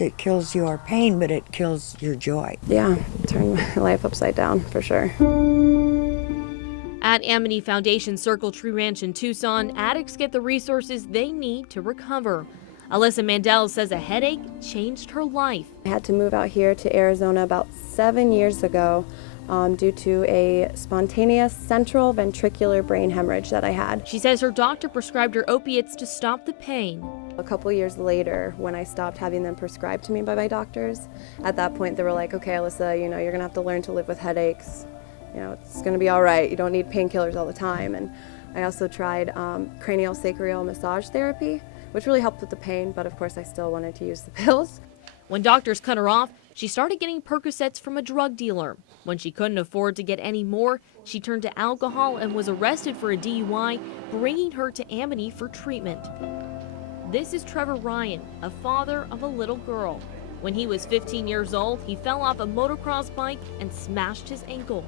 Yes, it kills your pain, but it kills your joy. Yeah, turned my life upside down for sure. At Amity Foundation Circle Tree Ranch in Tucson, addicts get the resources they need to recover. Alyssa Mandel says a headache changed her life. I had to move out here to Arizona about 7 years ago due to a spontaneous central ventricular brain hemorrhage that I had. She says her doctor prescribed her opiates to stop the pain. A couple years later, when I stopped having them prescribed to me by my doctors, at that point they were like, okay, Alyssa, you're gonna have to learn to live with headaches. It's gonna be all right. You don't need painkillers all the time. And I also tried cranial sacral massage therapy, which really helped with the pain, but of course I still wanted to use the pills. When doctors cut her off, she started getting Percocets from a drug dealer. When she couldn't afford to get any more, she turned to alcohol and was arrested for a DUI, bringing her to Amity for treatment. This is Trevor Ryan, a father of a little girl. When he was 15 years old, he fell off a motocross bike and smashed his ankle.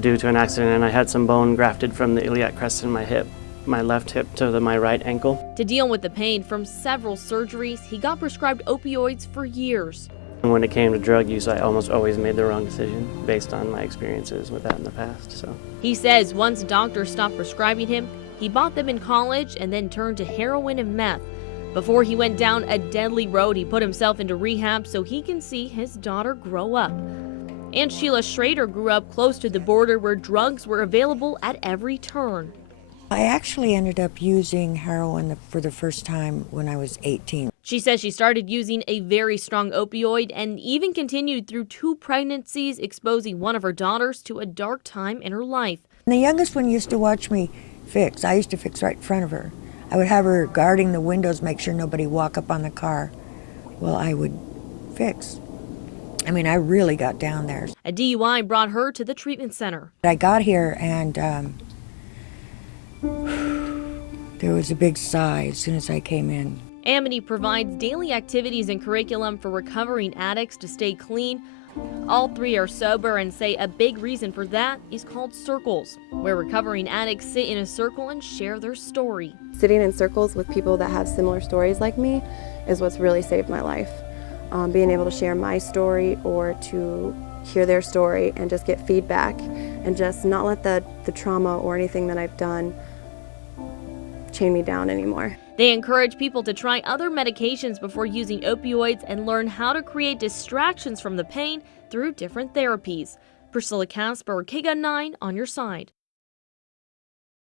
Due to an accident, I had some bone grafted from the iliac crest in my hip, my left hip to my right ankle. To deal with the pain from several surgeries, he got prescribed opioids for years. And when it came to drug use, I almost always made the wrong decision based on my experiences with that in the past. He says once doctors stopped prescribing him, he bought them in college and then turned to heroin and meth. Before he went down a deadly road, he put himself into rehab so he can see his daughter grow up. And Sheila Schrader grew up close to the border where drugs were available at every turn. I actually ended up using heroin for the first time when I was 18. She says she started using a very strong opioid and even continued through 2 pregnancies, exposing one of her daughters to a dark time in her life. And the youngest one used to watch me fix. I used to fix right in front of her. I would have her guarding the windows, make sure nobody walk up on the car. Well, I would fix. I mean, I really got down there. A DUI brought her to the treatment center. I got here and there was a big sigh as soon as I came in. Amity provides daily activities and curriculum for recovering addicts to stay clean. All 3 are sober and say a big reason for that is called circles, where recovering addicts sit in a circle and share their story. Sitting in circles with people that have similar stories like me is what's really saved my life. Being able to share my story or to hear their story and just get feedback and just not let the trauma or anything that I've done chain me down anymore. They encourage people to try other medications before using opioids and learn how to create distractions from the pain through different therapies. Priscilla Casper, KGUN 9 on your side.